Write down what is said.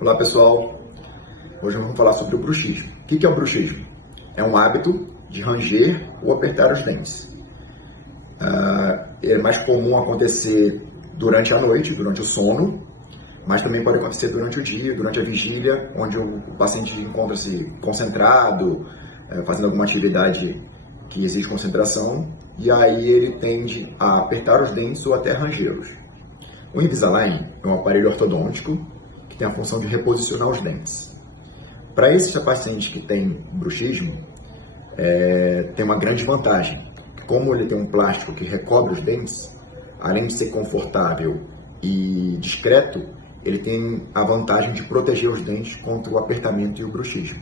Olá pessoal, hoje vamos falar sobre o bruxismo. O que é o bruxismo? É um hábito de ranger ou apertar os dentes. É mais comum acontecer durante a noite, durante o sono, mas também pode acontecer durante o dia, durante a vigília, onde o paciente encontra-se concentrado, fazendo alguma atividade que exige concentração, e aí ele tende a apertar os dentes ou até rangê-los. O Invisalign é um aparelho ortodôntico que tem a função de reposicionar os dentes. Para esses pacientes que têm bruxismo, tem uma grande vantagem. Como ele tem um plástico que recobre os dentes, além de ser confortável e discreto, ele tem a vantagem de proteger os dentes contra o apertamento e o bruxismo.